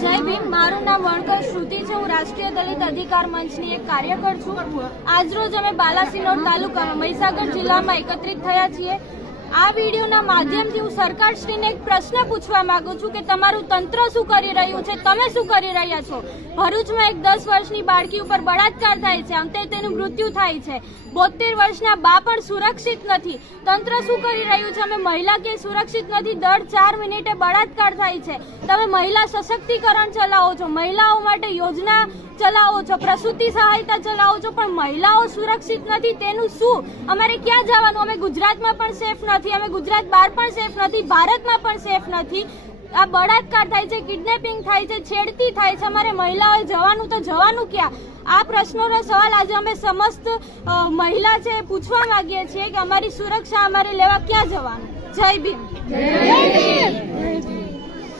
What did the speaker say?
જય ભીમ. મારું નામ વણકર શ્રુતિ છે. હું રાષ્ટ્રીય દલિત અધિકાર મંચની એક કાર્યકર છું. આજરોજ અમે બાલાસિનોર તાલુકામાં મહીસાગર જિલ્લામાં એકત્રિત થયા છીએ. આ વિડીયોના માધ્યમથી હું સરકારશ્રીને એક પ્રશ્ન પૂછવા માંગુ છું કે તમારું તંત્ર શું કરી રહ્યું છે, તમે શું કરી રહ્યા છો? ભરૂચમાં એક 10 વર્ષની બાળકી ઉપર બળાત્કાર થાય છે, અંતે તેનું મૃત્યુ થાય છે. 72 વર્ષના બા પણ સુરક્ષિત નથી. તંત્ર શું કરી રહ્યું છે? અમે મહિલા કે સુરક્ષિત નથી. દર 4 મિનિટે બળાત્કાર થાય છે. તમે મહિલા સશક્તિકરણ ચલાવો છો, મહિલાઓ માટે યોજના ચલાવો છો, પ્રસૂતિ સહાયતા ચલાવો છો, પણ મહિલાઓ સુરક્ષિત નથી. તેનું શું? અમારે ક્યાં જવાનું? અમે ગુજરાતમાં પણ સેફ નથી, અમે ગુજરાત બહાર પણ સેફ નથી, ભારતમાં પણ સેફ નથી. આ બળાત્કાર થાય છે, કિડનેપિંગ થાય છે, છેડતી થાય છે. અમારે મહિલાઓએ જવાનું તો જવાનું ક્યાં? આ પ્રશ્નોનો સવાલ આજે અમે સમસ્ત મહિલા છે પૂછવા માંગીએ છીએ કે અમારી સુરક્ષા અમારે લેવા ક્યાં જવાનું? જય ભીમ.